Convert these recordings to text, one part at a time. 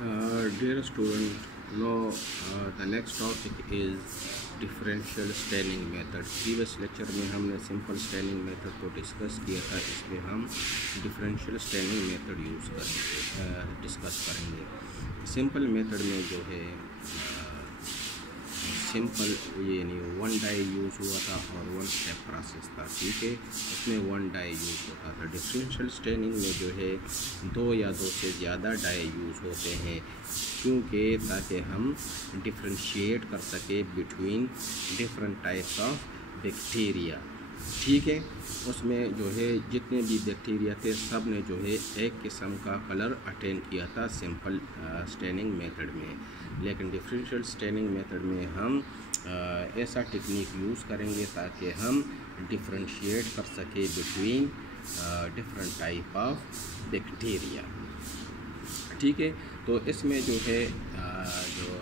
Dear student, now the next topic is differential staining method. Previous lecture में हमने simple staining method को discuss किया था, इसमें हम डिफरेंशियल स्टेनिंग मेथड डिस्कस करेंगे। सिंपल मेथड में जो है सिंपल ये नहीं वन डाई यूज़ हुआ था और वन स्टेप प्रोसेस था, ठीक है। उसमें वन डाई यूज़ होता था। डिफरेंशियल स्टेनिंग में जो है दो या दो से ज़्यादा डाई यूज़ होते हैं, क्योंकि ताकि हम डिफ्रेंशिएट कर सके between different types of bacteria, ठीक है। उसमें जो है जितने भी बैक्टीरिया थे सब ने जो है एक किस्म का कलर अटेन किया था सिंपल स्टेनिंग मेथड में। लेकिन डिफरेंशियल स्टेनिंग मेथड में हम ऐसा टेक्निक यूज़ करेंगे ताकि हम डिफ्रेंशिएट कर सके between different type of bacteria, ठीक है। तो इसमें जो है जो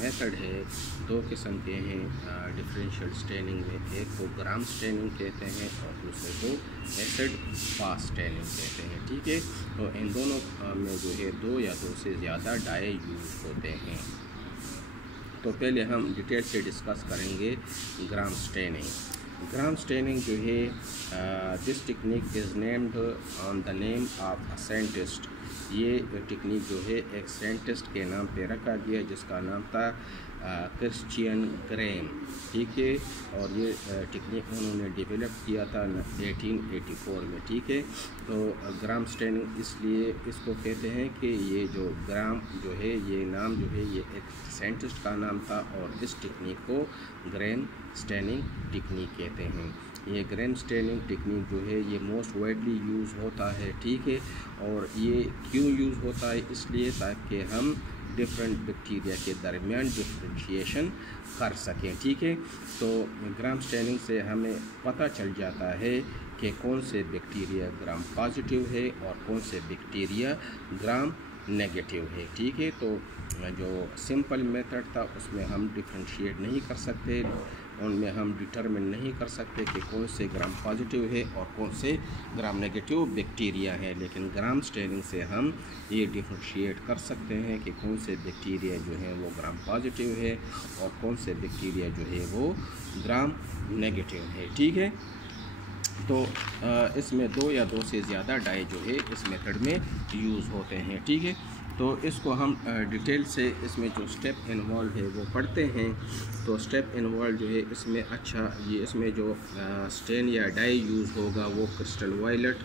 मेथड है दो किस्म के हैं डिफरेंशियल स्टेनिंग में। एक को ग्राम स्टेनिंग कहते हैं और दूसरे को एसिड फास्ट स्टेनिंग कहते हैं, ठीक है। तो इन दोनों में जो है दो या दो से ज़्यादा डाई यूज़ होते हैं। तो पहले हम डिटेल से डिस्कस करेंगे ग्राम स्टेनिंग। ग्राम स्टेनिंग जो है this technique is named on the name of a scientist. ये टेक्निक जो है एक साइंटिस्ट के नाम पे रखा गया जिसका नाम था क्रिश्चियन ग्रेम, ठीक है। और ये टेक्निक उन्होंने डेवलप किया था 1884 में, ठीक है। तो ग्राम स्टेनिंग इसलिए इसको कहते हैं कि ये जो ग्राम जो है ये नाम जो है ये एक साइंटिस्ट का नाम था और इस टेक्निक को ग्रेम स्टेनिंग टेक्निक कहते हैं। ये ग्रेम स्टेनिंग टेक्निक जो है ये मोस्ट वाइडली यूज़ होता है, ठीक है। और ये क्यों यूज़ होता है? इसलिए ताकि हम डिफरेंट बैक्टीरिया के दरमियान डिफ्रेंशिएशन कर सकें, ठीक है। तो ग्राम स्टेनिंग से हमें पता चल जाता है कि कौन से बैक्टीरिया ग्राम पॉजिटिव है और कौन से बैक्टीरिया ग्राम नेगेटिव है, ठीक है। तो जो सिंपल मेथड था उसमें हम डिफ्रेंशिएट नहीं कर सकते, उनमें हम डिटरमिन नहीं कर सकते कि कौन से ग्राम पॉजिटिव है और कौन से ग्राम नेगेटिव बैक्टीरिया है। लेकिन ग्राम स्टेनिंग से हम ये डिफ्रेंशिएट कर सकते हैं कि कौन से बैक्टीरिया जो है वो ग्राम पॉजिटिव है और कौन से बैक्टीरिया जो है वो ग्राम नेगेटिव है, ठीक है। तो इसमें दो या दो से ज़्यादा डाई जो है इस मेथड में यूज़ होते हैं, ठीक है। तो इसको हम डिटेल से इसमें जो स्टेप इन्वॉल्व है वो पढ़ते हैं। तो स्टेप इन्वॉल्व जो है इसमें ये इसमें जो स्टेन या डाई यूज़ होगा वो क्रिस्टल वायलेट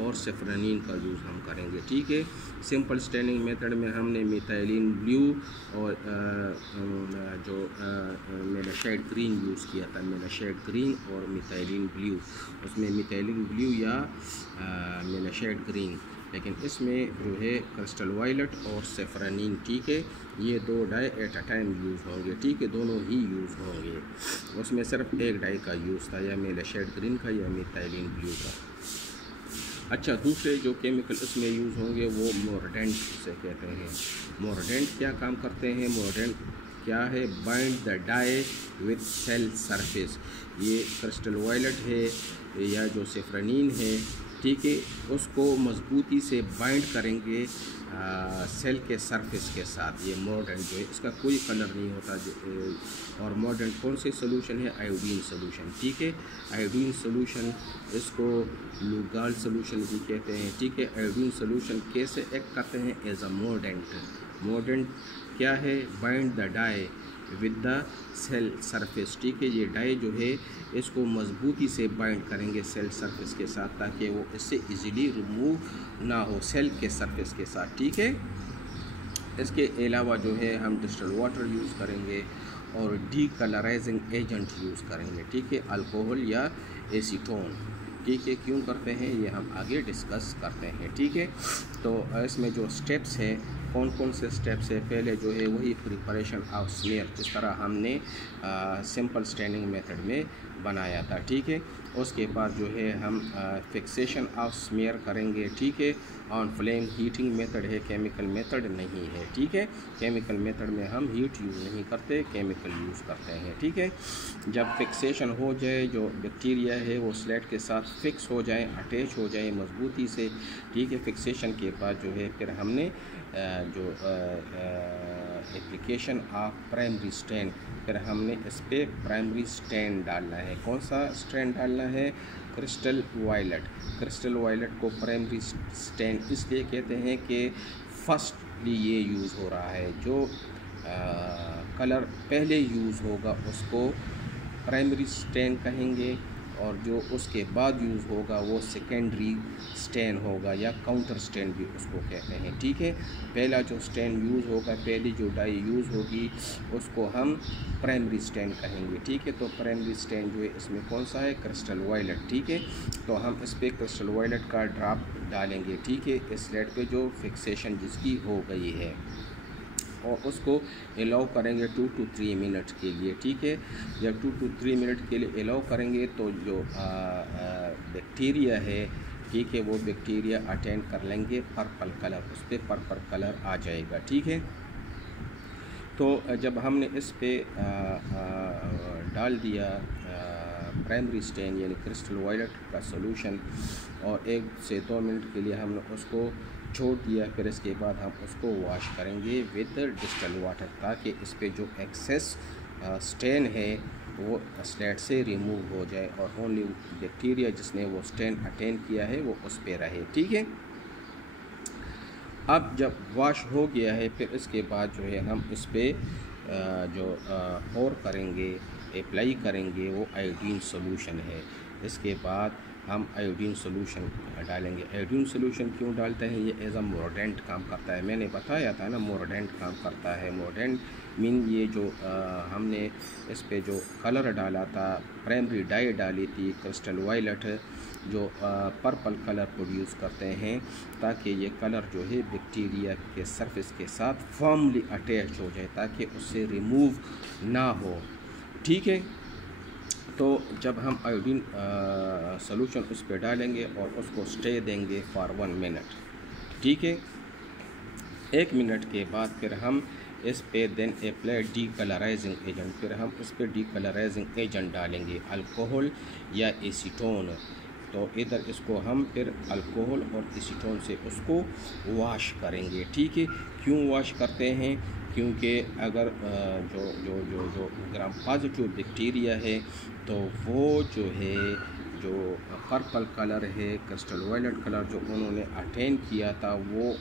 और सेफ्रानिन का यूज़ हम करेंगे, ठीक है। सिंपल स्टेनिंग मेथड में हमने मिथाइलिन ब्लू और जो मेलासाइड ग्रीन यूज़ किया था, मेलासाइड ग्रीन और मिथाइलिन ब्लू। उसमें मिथाइलिन ब्लू या मेलासाइड ग्रीन, लेकिन इसमें जो है क्रिस्टल वायलेट और सेफ्रानिन, ठीक है। ये दो dye at a time use होंगे, ठीक है, दोनों ही यूज़ होंगे। उसमें सिर्फ एक डाई का यूज़ था, या मेलासाइड ग्रीन का या मिथाइलिन ब्लू का। अच्छा, दूसरे जो केमिकल इसमें यूज़ होंगे वो मोरडेंट से कहते हैं। मोरडेंट क्या काम करते हैं? मोरडेंट क्या है? Bind the dye with cell surface. ये क्रिस्टल वायलेट है या जो सेफ्रानिन है, ठीक है, उसको मजबूती से बाइंड करेंगे सेल के सरफेस के साथ। ये मोरडेंट जो है इसका कोई कलर नहीं होता। और मोरडेंट कौन से सोल्यूशन है? आयोडीन सोल्यूशन, ठीक है। आयोडीन सोल्यूशन इसको लुगाल सोल्यूशन भी कहते हैं, ठीक है। आयोडीन सोल्यूशन कैसे एक्ट करते हैं? As a मोरडेंट। मोरडेंट क्या है? Bind the dye with the cell surface, ठीक है। ये डाई जो है इसको मजबूती से बाइंड करेंगे सेल सरफेस के साथ ताकि वो इससे इजीली रिमूव ना हो सेल के सरफेस के साथ, ठीक है। इसके अलावा जो है हम डिस्टिल्ड वाटर यूज़ करेंगे और डीकलराइजिंग एजेंट यूज़ करेंगे, ठीक है, अल्कोहल या एसीटोन, ठीक है। क्यों करते हैं ये हम आगे डिस्कस करते हैं, ठीक है। तो इसमें जो स्टेप्स हैं, कौन कौन से स्टेप्स है? पहले जो है वही प्रिपरेशन ऑफ स्मीयर, जिस तरह हमने सिंपल स्टेनिंग मेथड में बनाया था, ठीक है। उसके बाद जो है हम फिक्सेशन ऑफ स्मीयर करेंगे, ठीक है। ऑन फ्लेम हीटिंग मेथड है, केमिकल मेथड नहीं है, ठीक है। केमिकल मेथड में हम हीट यूज़ नहीं करते, केमिकल यूज़ करते हैं, ठीक है। जब फिक्सेशन हो जाए, जो बैक्टीरिया है वो स्लेट के साथ फिक्स हो जाए, अटैच हो जाए मजबूती से, ठीक है। फिक्सेशन के इसके बाद जो है फिर हमने जो एप्लीकेशन ऑफ प्राइमरी स्टेन, फिर हमने इस पर प्राइमरी स्टेन डालना है। कौन सा स्टेन डालना है? Crystal violet. क्रिस्टल वायलेट को प्राइमरी स्टेन इसलिए कहते हैं कि फर्स्टली ये यूज़ हो रहा है, जो कलर पहले यूज़ होगा उसको प्राइमरी स्टेन कहेंगे, और जो उसके बाद यूज़ होगा वो सेकेंडरी स्टेन होगा या काउंटर स्टेन भी उसको कहते हैं। ठीक है, पहला जो स्टेन यूज़ होगा, पहली जो डाई यूज़ होगी उसको हम प्राइमरी स्टेन कहेंगे। ठीक है, तो प्राइमरी स्टेन जो है इसमें कौन सा है? Crystal violet. ठीक है, तो हम इस पर क्रिस्टल वायलेट का ड्रॉप डालेंगे। ठीक है, इस स्लेट पे जो फिक्सेशन जिसकी हो गई है, और उसको अलाउ करेंगे 2 to 3 मिनट के लिए। ठीक है, जब 2 to 3 मिनट के लिए अलाउ करेंगे तो जो बैक्टीरिया है, ठीक है, वो बैक्टीरिया अटेंड कर लेंगे पर्पल कलर, उस पर पर्पल कलर आ जाएगा। ठीक है, तो जब हमने इस पे डाल दिया प्राइमरी स्टेन यानी क्रिस्टल वायलेट का सॉल्यूशन, और 1 से 2 मिनट के लिए हमने उसको छोड़ दिया, फिर इसके बाद हम उसको वॉश करेंगे विद डिस्टिल्ड वाटर, ताकि इस पे जो एक्सेस स्टेन है वो स्लेट से रिमूव हो जाए और ओनली बैक्टीरिया जिसने वो स्टेन अटेंड किया है वो उस पे रहे। ठीक है, अब जब वॉश हो गया है, फिर इसके बाद जो है हम इस पे जो और करेंगे, अप्लाई करेंगे, वो आयोडीन सॉल्यूशन है। इसके बाद हम आयोडीन सॉल्यूशन डालेंगे। आयोडीन सॉल्यूशन क्यों डालते हैं? ये एज अ मोर्डेंट काम करता है। मैंने बताया था ना, मोर्डेंट काम करता है। मोर्डेंट मीन ये जो हमने इस पे जो कलर डाला था, प्राइमरी डाई डाली थी क्रिस्टल वायलेट, जो पर्पल कलर प्रोड्यूस करते हैं, ताकि ये कलर जो है बैक्टीरिया के सरफेस के साथ फर्मली अटैच हो जाए, ताकि उससे रिमूव ना हो। ठीक है, तो जब हम आयोडीन सॉल्यूशन उस पर डालेंगे और उसको स्टे देंगे फॉर 1 मिनट। ठीक है, 1 मिनट के बाद फिर हम इस पे देन अप्लाई डी कलराइजिंग एजेंट, फिर हम इस पर डी कलराइजिंग एजेंट डालेंगे, अल्कोहल या एसीटोन। तो इधर इसको हम फिर अल्कोहल और एसीटोन से उसको वॉश करेंगे। ठीक है, क्यों वॉश करते हैं? क्योंकि अगर जो जो जो जो ग्राम पॉजिटिव बैक्टीरिया है, तो वो जो है जो पर्पल कलर है, क्रिस्टल वायलेट कलर जो उन्होंने अटेंड किया था, वो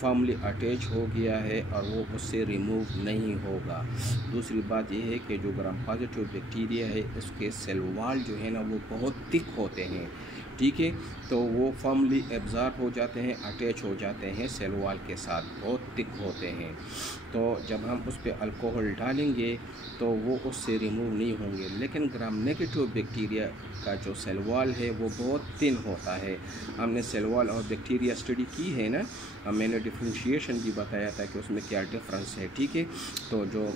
फर्मली अटैच हो गया है और वो उससे रिमूव नहीं होगा। दूसरी बात यह है कि जो ग्राम पॉजिटिव बैक्टीरिया है, इसके सेल वॉल जो है ना वो बहुत थिक होते हैं। ठीक है, तो वो फर्मली एब्जॉर्ब हो जाते हैं, अटैच हो जाते हैं सेल वॉल के साथ, बहुत थिक होते हैं। तो जब हम उस पर अल्कोहल डालेंगे तो वो उससे रिमूव नहीं होंगे। लेकिन ग्राम नेगेटिव बैक्टीरिया का जो सेल वॉल है वो बहुत थिन होता है। हमने सेल वॉल और बैक्टीरिया स्टडी की है ना, मैंने डिफ्रेंशिएशन भी बताया था कि उसमें क्या डिफरेंस है। ठीक है, तो जो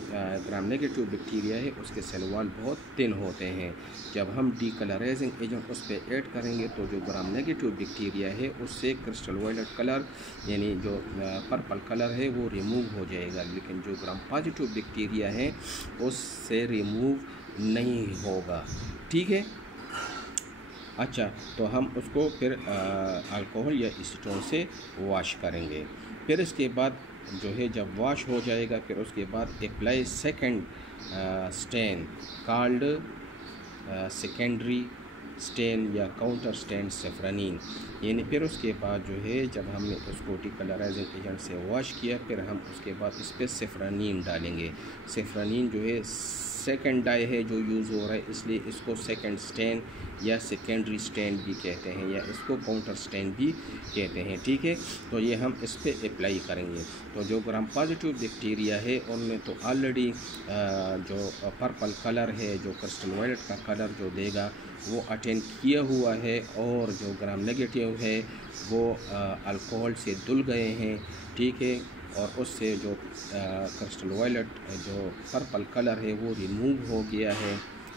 ग्राम नेगेटिव बैक्टीरिया है उसके सेल वॉल बहुत थिन होते हैं। जब हम डी कलराइजिंग एजेंट उस पर ऐड करेंगे तो जो ग्राम नेगेटिव बैक्टीरिया है उससे क्रिस्टल वायलेट कलर यानी जो पर्पल कलर है वो रिमूव हो जाएगा, लेकिन जो ग्राम पॉजिटिव बैक्टीरिया है उससे रिमूव नहीं होगा। ठीक है, अच्छा, तो हम उसको फिर अल्कोहल या एसीटोन से वॉश करेंगे। फिर इसके बाद जो है जब वॉश हो जाएगा, फिर उसके बाद apply second stain called secondary stain या काउंटर स्टेन सेफ्रानिन, यानी फिर उसके बाद जो है जब हमने उसको डीकलराइजिंग एजेंट से वॉश किया, फिर हम उसके बाद इस पर सेफ्रानिन डालेंगे। सेफ्रानिन जो है सेकंड डाई है जो यूज़ हो रहा है, इसलिए इसको सेकंड स्टेन या सेकेंडरी स्टेन भी कहते हैं, या इसको काउंटर स्टेन भी कहते हैं। ठीक है, तो ये हम इस पर अप्लाई करेंगे। तो जो ग्राम पॉजिटिव बैक्टीरिया है उनमें तो ऑलरेडी जो पर्पल कलर है, जो क्रिस्टल वायलेट का कलर जो देगा वो अटेंड किया हुआ है, और जो ग्राम नेगेटिव है वो अल्कोहल से धुल गए हैं। ठीक है, और उससे जो क्रिस्टल वायलेट जो पर्पल कलर है वो रिमूव हो गया है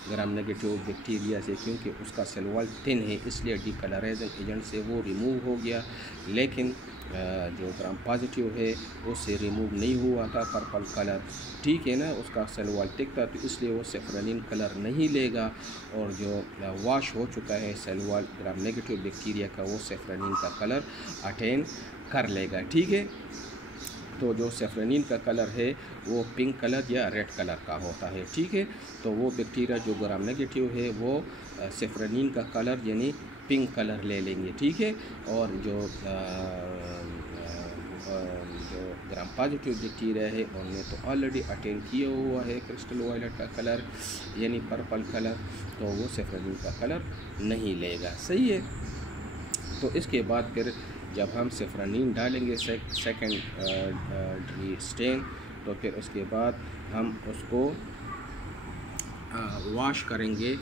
ग्राम नेगेटिव बैक्टीरिया से, क्योंकि उसका सेल वॉल थिन है, इसलिए डीकलराइजिंग एजेंट से वो रिमूव हो गया। लेकिन जो ग्राम पॉजिटिव है उससे रिमूव नहीं हुआ था पर्पल कलर। ठीक है ना, उसका सेल वॉल थिक था, तो इसलिए वो सेफ्रानिन कलर नहीं लेगा। और जो वॉश हो चुका है cell wall gram negative bacteria का, वो सेफ्रानिन का कलर अटेन कर लेगा। ठीक है, तो जो सेफ्रेनिन का कलर है वो पिंक कलर या रेड कलर का होता है। ठीक है, तो वो बैक्टीरिया जो ग्राम नेगेटिव है वो सेफ्रेनिन का कलर यानी पिंक कलर ले लेंगे। ठीक है, और जो ग्राम पॉजिटिव बैक्टीरिया है उनने तो ऑलरेडी अटेन किया हुआ है क्रिस्टल वायलेट का कलर यानी पर्पल कलर, तो वो सेफ्रेनिन का कलर नहीं लेगा। सही है, तो इसके बाद फिर जब हम सेफ्रेनिन डालेंगे सेकेंडरी स्टेन, तो फिर उसके बाद हम उसको वॉश करेंगे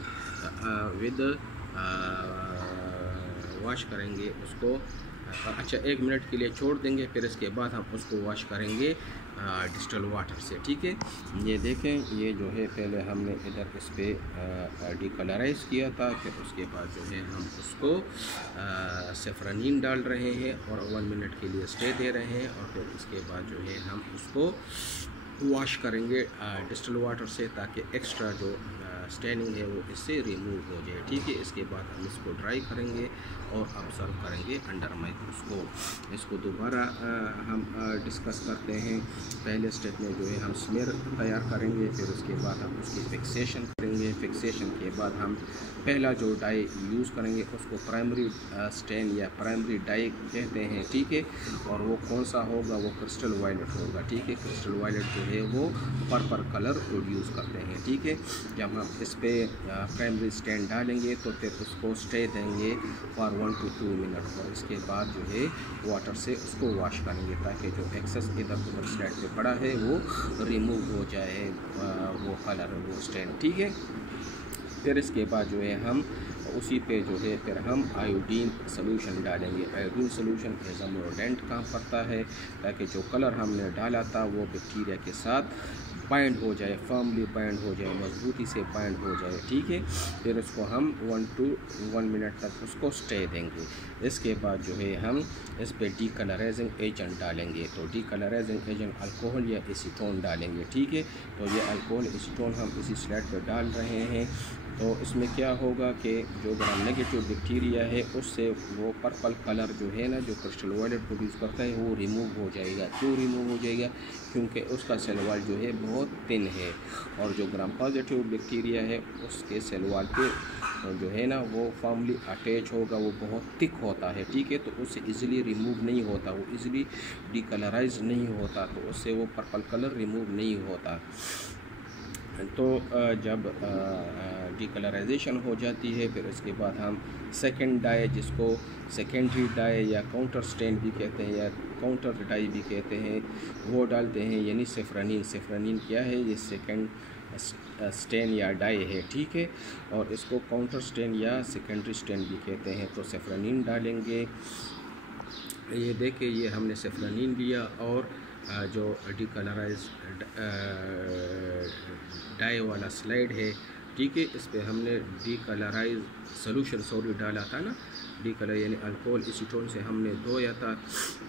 वॉश करेंगे उसको। अच्छा, 1 मिनट के लिए छोड़ देंगे, फिर इसके बाद हम उसको वॉश करेंगे डिस्टिल वाटर से। ठीक है, ये देखें, ये जो है पहले हमने इधर इस पर डिकलराइज किया था, फिर उसके बाद जो है हम उसको सेफ्रेनिन डाल रहे हैं और 1 मिनट के लिए स्टे दे रहे हैं, और फिर इसके बाद जो है हम उसको वॉश करेंगे डिस्टिल वाटर से ताकि एक्स्ट्रा जो स्टेनिंग है वो इससे रिमूव हो जाए। ठीक है, इसके बाद हम इसको ड्राई करेंगे और ऑब्जर्व करेंगे अंडर माइक्रोस्कोप। इसको दोबारा हम डिस्कस करते हैं। पहले स्टेप में जो है हम स्मेयर तैयार करेंगे, फिर उसके बाद हम उसकी फिक्सेशन करेंगे। फिक्सेशन के बाद हम पहला जो डाई यूज़ करेंगे उसको प्राइमरी स्टेन या प्राइमरी डाई कहते हैं। ठीक है, और वो कौन सा होगा, वो क्रिस्टल वायलेट होगा। ठीक है, क्रिस्टल वायलेट जो है वो पर्पल कलर प्रोड्यूस करते हैं। ठीक है, जब हम इस पर प्राइमरी स्टेन डालेंगे तो फिर उसको स्टे देंगे फॉर 1 to 2 मिनट, और इसके बाद जो है वाटर से उसको वॉश करेंगे ताकि जो एक्सेस इधर उधर स्टेन पे पड़ा है वो रिमूव हो जाए वो कलर वो स्टेन। ठीक है, फिर इसके बाद जो है हम उसी पे जो है फिर हम आयोडीन सोल्यूशन डालेंगे। Iodine solution as a mordant काम करता है ताकि जो कलर हमने डाला था वो बैक्टीरिया के साथ बाइंड हो जाए, फर्मली बाइंड हो जाए, मजबूती से बाइंड हो जाए। ठीक है, फिर उसको हम 1 to 1 मिनट तक उसको स्टे देंगे। इसके बाद जो है हम इस पे डीकलराइजिंग एजेंट डालेंगे। तो डीकलराइजिंग एजेंट अल्कोहल या एसीटोन डालेंगे। ठीक है, तो ये अल्कोहल एसीटोन हम इसी स्लाइड पर डाल रहे हैं। तो इसमें क्या होगा कि जो ग्राम नेगेटिव बैक्टीरिया है उससे वो पर्पल कलर जो है ना, जो क्रिस्टल वायलेट प्रोड्यूस करता है, वो रिमूव हो जाएगा। क्यों रिमूव हो जाएगा? क्योंकि उसका सेल वॉल जो है बहुत थिन है, और जो ग्राम पॉजिटिव बैक्टीरिया है उसके सेल वॉल पे जो है ना वो फॉर्मली अटैच होगा, वो बहुत थिक होता है। ठीक है, तो उससे इजीली रिमूव नहीं होता, वो इजीली डीकलराइज नहीं होता, तो उससे वो पर्पल कलर रिमूव नहीं होता। तो जब डीकलराइजेशन हो जाती है फिर उसके बाद हम सेकेंड डाई, जिसको सेकेंडरी डाई या काउंटर स्टेन भी कहते हैं या काउंटर डाई भी कहते हैं, वो डालते हैं, यानी सेफ्रेनिन। सेफ्रेनिन क्या है? ये सेकेंड स्टेन या डाई है। ठीक है, और इसको काउंटर स्टेन या सेकेंडरी स्टेन भी कहते हैं। तो सेफ्रेनिन डालेंगे। ये देखिए, ये हमने सेफ्रेनिन लिया और जो डीकलराइज डाई वाला स्लाइड है। ठीक है, इस पे हमने डीकलराइज सोल्यूशन डाला था ना, डीकलर यानी अल्कोहल एसीटोन से हमने धोया था।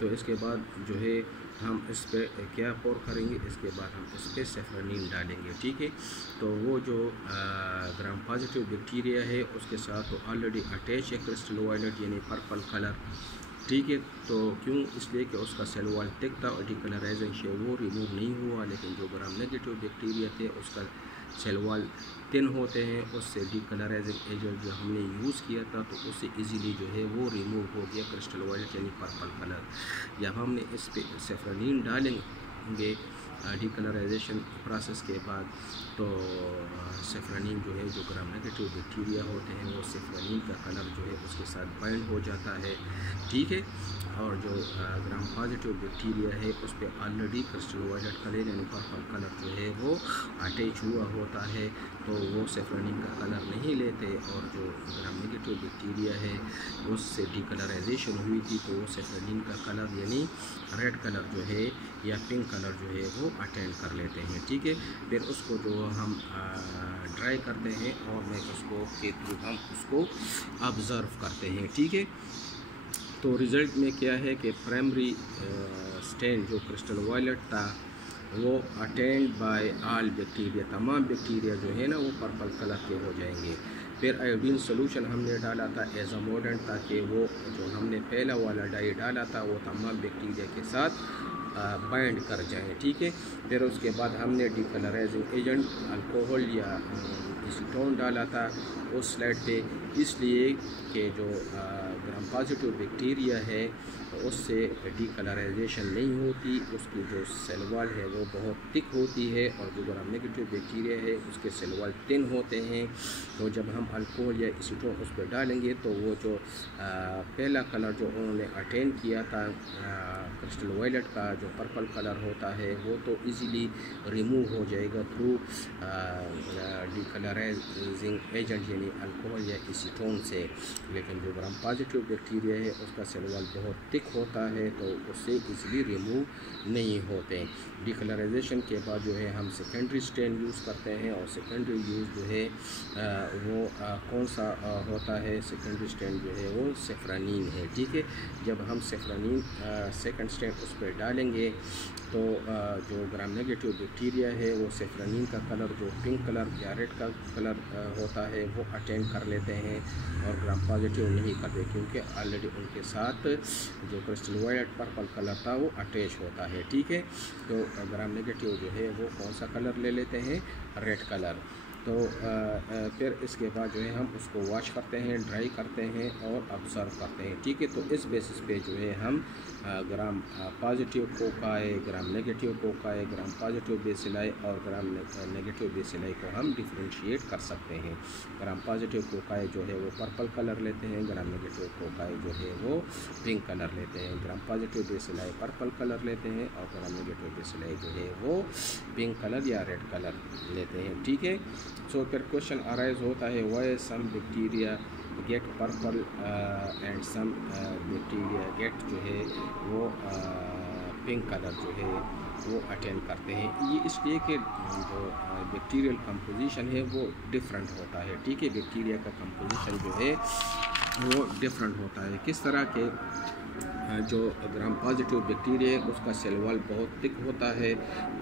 तो इसके बाद जो है हम इस पे क्या पोर करेंगे, इसके बाद हम इस पे सेफ्रेनिन डालेंगे। ठीक है, तो वो जो ग्राम पॉजिटिव बैक्टीरिया है उसके साथ तो ऑलरेडी अटैच है क्रिस्टल वायलेट यानी पर्पल कलर। ठीक है, तो क्यों? इसलिए कि उसका सेल वॉल थिक था और डीकलराइजिंग से वो रिमूव नहीं हुआ। लेकिन जो ग्राम नेगेटिव बैक्टीरिया थे उसका सेल वॉल थिन होते हैं, उससे डीकलराइजिंग एजेंट जो हमने यूज़ किया था तो उससे इजीली जो है वो रिमूव हो गया क्रिस्टल वायलेट यानी पर्पल कलर। जब हमने इस पे सेफ्रेनिन डालेंगे डीकलराइजेशन प्रोसेस के बाद, तो सेफ्रेनिन जो है जो ग्राम नेगेटिव बैक्टीरिया होते हैं वो सेफ्रेनिन का कलर जो है उसके साथ बाइंड हो जाता है। ठीक है, और जो ग्राम पॉजिटिव बैक्टीरिया है उस पर ऑलरेडी क्रिस्टल वायलेट कलर यानी पर्पल कलर जो है वो अटैच हुआ होता है, तो वो सेफ्रेनिन का कलर नहीं लेते। और जो ग्राम नेगेटिव बैक्टीरिया है उससे डीकलराइजेशन हुई थी तो वो सेफ्रेनिन का कलर यानी रेड कलर जो है या पिंक कलर जो है वो अटेंड कर लेते हैं। ठीक है, फिर उसको जो हम ड्राई करते हैं और माइक्रोस्कोप के थ्रू हम उसको ऑब्ज़र्व करते हैं। ठीक है, तो रिज़ल्ट में क्या है कि प्राइमरी स्टेन जो क्रिस्टल वायलेट था वो अटेंड बाय ऑल बैक्टीरिया, तमाम बैक्टीरिया जो है ना वो पर्पल कलर के हो जाएंगे। फिर आयोडीन सोल्यूशन हमने डाला था एज अ मॉडर्न, ताकि वो जो हमने पहला वाला डाई डाला था वो तमाम बैक्टीरिया के साथ बाइंड कर जाएं, ठीक है। फिर उसके बाद हमने डिकलराइजिंग एजेंट अल्कोहल या एसीटोन डाला था उस स्लाइड पे, इसलिए कि जो ग्राम पॉजिटिव बैक्टीरिया है उससे डिकलराइजेशन नहीं होती, उसकी जो सेल वॉल है वो बहुत थिक होती है, और जो ग्राम नेगेटिव बैक्टीरिया है उसके सेल वॉल थिन होते हैं। तो जब हम अल्कोहल या एसीटोन उस पर डालेंगे तो वो जो पहला कलर जो उन्होंने अटेन किया था क्रिस्टल वायलेट का जो पर्पल कलर होता है वो तो इजीली रिमूव हो जाएगा थ्रू डिकलराइजिंग एजेंट यानी अल्कोहल या एसीटोन से। लेकिन जो ग्राम पॉजिटिव बैक्टीरिया है उसका सेल वॉल बहुत थिक होता है तो उससे इजीली रिमूव नहीं होते। डिकलराइजेशन के बाद जो है हम सेकेंडरी स्टेन यूज़ करते हैं, और सेकेंडरी यूज़ जो है वो कौन सा होता है, सेकेंडरी स्टेन जो है वो सेफ्रानीन है, ठीक है। जब हम सेफ्रानीन सेकेंड स्टेन उस पर डालेंगे तो जो ग्राम नेगेटिव बैक्टीरिया है वो सेफ्रानीन का कलर जो पिंक कलर या रेड का कलर होता है वो अटेंड कर लेते हैं, और ग्राम पॉजिटिव नहीं करते, क्योंकि ऑलरेडी उनके साथ जो क्रिस्टल वायलेट पर्पल कलर था वो अटैच होता है, ठीक है। तो ग्राम नेगेटिव जो है वो कौन सा कलर ले लेते हैं, रेड कलर। तो फिर इसके बाद जो है हम उसको वॉश करते हैं, ड्राई करते हैं और ऑब्ज़र्व करते हैं, ठीक है। तो इस बेसिस पे जो है हम gram positive cocci, gram negative cocci, gram positive bacilli और ग्राम नेगेटिव बेसिलाई को हम डिफ्रेंशिएट कर सकते हैं। ग्राम पॉजिटिव कोकाई जो है वो पर्पल कलर लेते हैं, ग्राम नेगेटिव कोकाई जो है वो पिंक कलर लेते हैं। Gram positive bacilli purple colour लेते हैं और ग्राम नेगेटिव बेसिलाई जो है वो पिंक कलर या रेड कलर लेते हैं, ठीक है। सो फिर क्वेश्चन अराइज होता है why some bacteria get purple and some bacteria get जो है वो पिंक कलर जो है वो अटेंड करते हैं। ये इसलिए कि जो बैक्टीरियल कंपोजिशन है वो डिफरेंट होता है, ठीक है। बैक्टीरिया का कंपोजिशन जो है वो डिफरेंट होता है। किस तरह के जो ग्राम पॉजिटिव बैक्टीरिया है उसका सेल वॉल बहुत थिक होता है,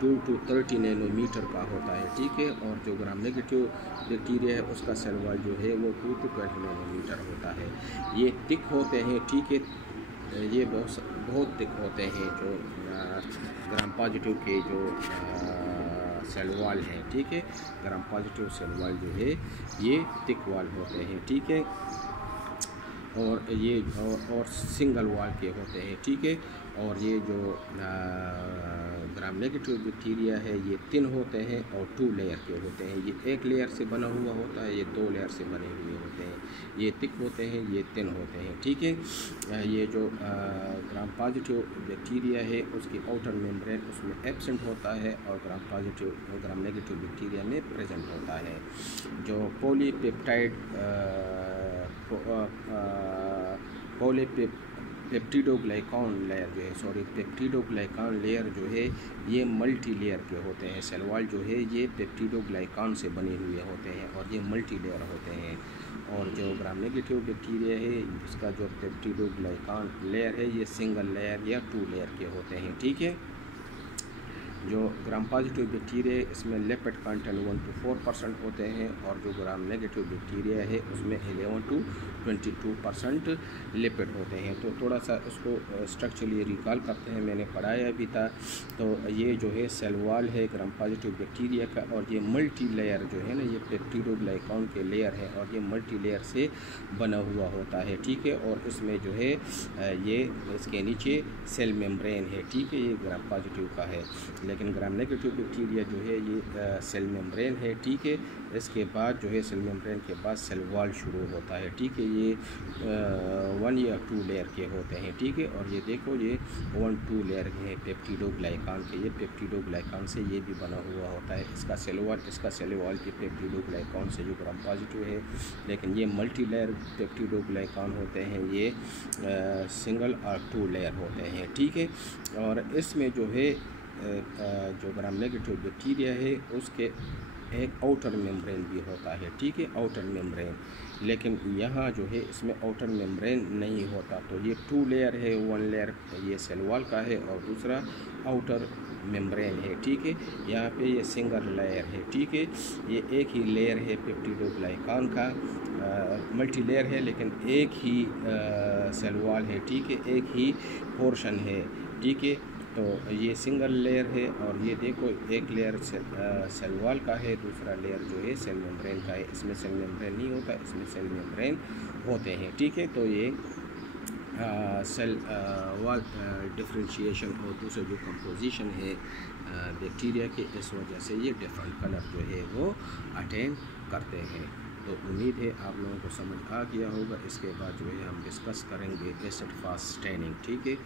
2 to 30 नैनोमीटर का होता है, ठीक है। और जो ग्राम नेगेटिव बैक्टीरिया है उसका सेल वॉल जो है वो 2 to 20 नैनोमीटर होता है। ये थिक होते हैं, ठीक है, ये बहुत थिक होते हैं जो ग्राम पॉजिटिव के जो सेल वॉल हैं, ठीक है। ग्राम पॉजिटिव सेल वॉल जो है ये थिक वॉल होते हैं, ठीक है, और ये और सिंगल वॉल के होते हैं, ठीक है। और ये जो ग्राम नेगेटिव बैक्टीरिया है ये थिन होते हैं और 2 लेयर के होते हैं। ये एक लेयर से बना हुआ होता है, ये 2 लेयर से बने हुए होते हैं। ये थिक होते हैं, ये थिन होते हैं, ठीक है। ये जो ग्राम पॉजिटिव बैक्टीरिया है उसकी आउटर मेम्ब्रेन उसमें एब्सेंट होता है और ग्राम नेगेटिव बैक्टीरिया में प्रेजेंट होता है। जो पॉलीपेप्टाइड पेप्टिडोग्लाइकॉन लेयर जो है पेप्टिडोग्लाइकॉन लेयर जो है ये मल्टी लेयर के होते हैं। सेल वॉल जो है ये पेप्टिडोग्लाइकॉन से बने हुए होते हैं और ये मल्टी लेयर होते हैं। और जो ग्राम नेगेटिव बैक्टीरिया है इसका जो पेप्टिडोग्लाइकॉन लेयर है ये सिंगल लेयर या 2 लेयर के होते हैं, ठीक है। जो ग्राम पॉजिटिव बैक्टीरिया है इसमें लिपिड कंटेंट 1 to 4% होते हैं, और जो ग्राम नेगेटिव बैक्टीरिया है उसमें 11 to 22% लिपिड होते हैं। तो थोड़ा सा उसको स्ट्रक्चरली रिकॉल करते हैं, मैंने पढ़ाया भी था। तो ये जो है सेल वॉल है ग्राम पॉजिटिव बैक्टीरिया का, और ये मल्टी लेयर जो है ना ये पेप्टिडोग्लाइकॉन के लेयर है और ये मल्टी लेयर से बना हुआ होता है, ठीक है। और इसमें जो है ये इसके नीचे सेल मेम्ब्रेन है, ठीक है, ये ग्राम पॉजिटिव का है। लेकिन ग्राम नेगेटिव बैक्टीरिया जो है ये सेल मेम्ब्रेन है, ठीक है। इसके बाद जो है सेल मेम्ब्रेन के बाद सेल वॉल शुरू होता है, ठीक है। ये 1 या 2 लेयर के होते हैं, ठीक है। और ये देखो ये 1-2 लेयर के हैं पेप्टिडोग्लाइकॉन के, ये पेप्टिडोग्लाइकॉन से ये भी बना हुआ होता है। इसका सेल वॉल के पेप्टिडोग्लाइकॉन से जो ग्राम पॉजिटिव है, लेकिन ये मल्टी लेयर पेप्टिडोग्लाइकॉन होते हैं, ये सिंगल और 2 लेयर होते हैं, ठीक है। और इसमें जो है जो ग्राम नेगेटिव बैक्टीरिया है उसके एक आउटर मेम्ब्रेन भी होता है, ठीक है, आउटर मेम्ब्रेन। लेकिन यहाँ जो है इसमें आउटर मेम्ब्रेन नहीं होता। तो ये 2 लेयर है, 1 लेयर ये सेल वॉल का है और दूसरा आउटर मेम्ब्रेन है, ठीक है। यहाँ पे ये सिंगल लेयर है, ठीक है, ये एक ही लेयर है पेप्टिडोग्लाइकान का, मल्टी लेयर है लेकिन एक ही सेल वॉल है, ठीक है, एक ही पोर्शन है, ठीक है। तो ये सिंगल लेयर है और ये देखो एक लेयर सेल वॉल का है, दूसरा लेयर जो है सेल मेम्ब्रेन का है। इसमें सेल मेम्ब्रेन नहीं होता, इसमें सेल मेम्ब्रेन होते हैं, ठीक है। तो ये सेल वॉल डिफ्रेंशिएशन और दूसरे जो कंपोजिशन है बैक्टीरिया के, इस वजह से ये डिफरेंट कलर जो है वो अटेन करते हैं। तो उम्मीद है आप लोगों को समझ आ गया होगा। इसके बाद जो है हम डिस्कस करेंगे एसिड फास्ट स्टेनिंग, ठीक है।